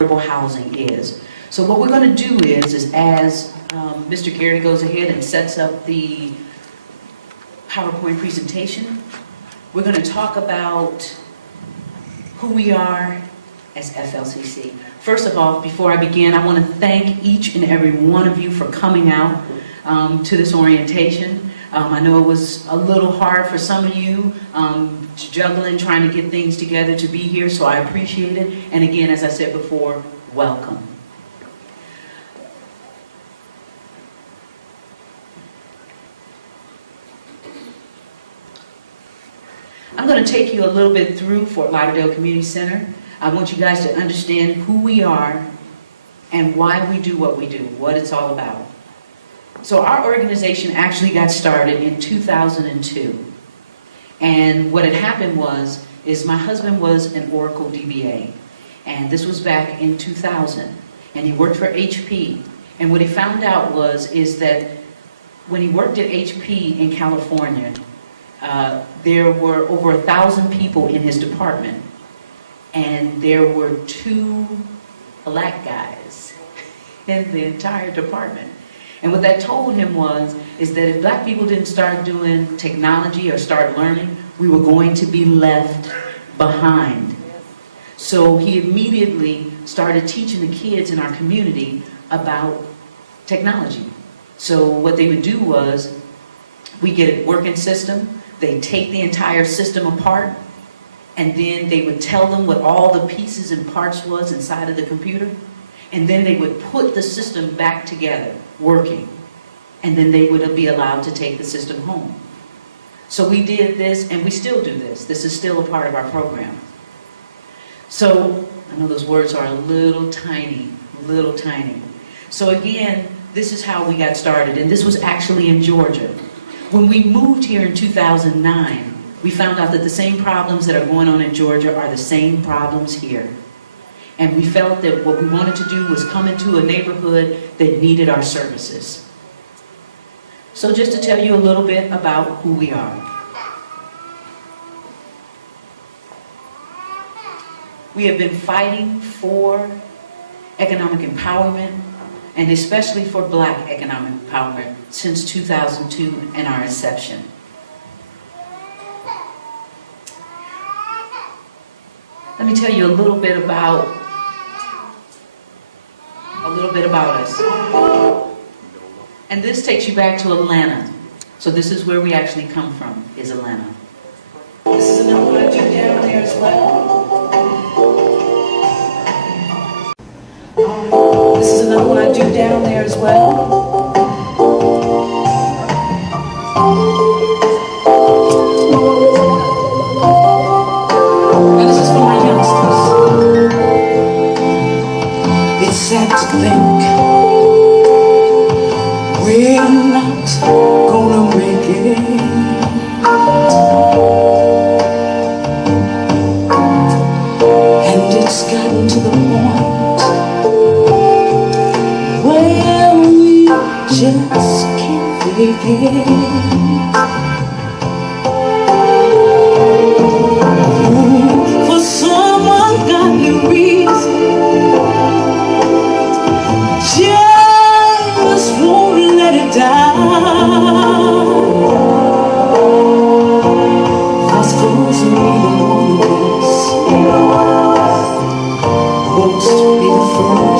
affordable housing is. So what we're going to do is as Mr. Gary goes ahead and sets up the PowerPoint presentation, we're going to talk about who we are as FLCC. First of all, before I begin, I want to thank each and every one of you for coming out to this orientation. I know it was a little hard for some of you juggling, trying to get things together to be here, so I appreciate it. And again, as I said before, welcome. I'm going to take you a little bit through Fort Lauderdale Community Center. I want you guys to understand who we are and why we do what we do, what it's all about. So our organization actually got started in 2002. And what had happened is my husband was an Oracle DBA. And this was back in 2000. And he worked for HP. And what he found out is that when he worked at HP in California, there were over 1,000 people in his department. And there were 2 black guys in the entire department. And what that told him is that if black people didn't start doing technology or start learning, we were going to be left behind. So he immediately started teaching the kids in our community about technology. So what they would do was, we get a working system, they take the entire system apart, and then they would tell them what all the pieces and parts was inside of the computer, and then they would put the system back together, working, and then they would be allowed to take the system home. So we did this, and we still do this. This is still a part of our program. So, I know those words are a little tiny, little tiny. So again, this is how we got started, and this was actually in Georgia. When we moved here in 2009, we found out that the same problems that are going on in Georgia are the same problems here. And we felt that what we wanted to do was come into a neighborhood that needed our services. So just to tell you a little bit about who we are. We have been fighting for economic empowerment, and especially for black economic empowerment, since 2002 and our inception. Let me tell you a little bit about us. And this takes you back to Atlanta. So this is where we actually come from, is Atlanta. This is another one I do down there as well. This is another one I do down there as well. And this is for my youngsters. It's sad to think we're not gonna make it. And it's gotten to the point where we just can't fake it. For some ungodly reason, just won't let it down. What's causing me the longest, hopes to be the first.